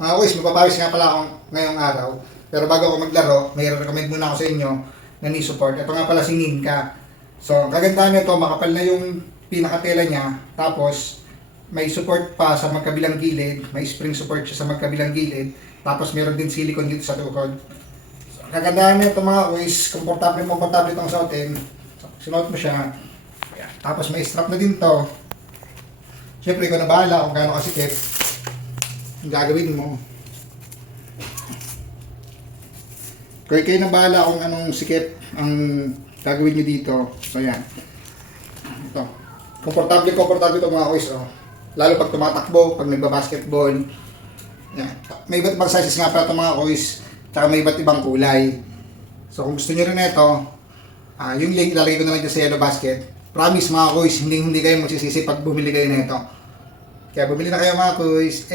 Mga kuys, magpapawis nga pala ako ngayong araw. Pero bago ako maglaro, may recommend muna ako sa inyo na knee support. Ito nga pala si Ninka. So, ang kagandahan nito, makapal na yung pinakatela niya. Tapos, may support pa sa magkabilang gilid. May spring support siya sa magkabilang gilid. Tapos, meron din silicone dito sa tukod. So, ang kagandahan nito mga kuys, komportable itong suotin. So, sinuot mo siya. Ayan. Tapos, may strap na din to. Siyempre, ikaw na bahala kung gaano kasikip ang gagawin mo. Kaya kayo na bahala kung anong sikip ang gagawin nyo dito. So yan. Ito. Komportable ito mga kuys. Oh. Lalo pag tumatakbo, pag nagbabasketball. Yan. May iba't ibang sizes nga pala ito mga kuys. Tsaka may iba't ibang kulay. So kung gusto nyo rin ito, yung link ilalagay ko na lang dyan sa yellow basket. Promise mga kuys, hindi kayo magsisisi pag bumili kayo nito. Kaya bumili na kayo mga kuys.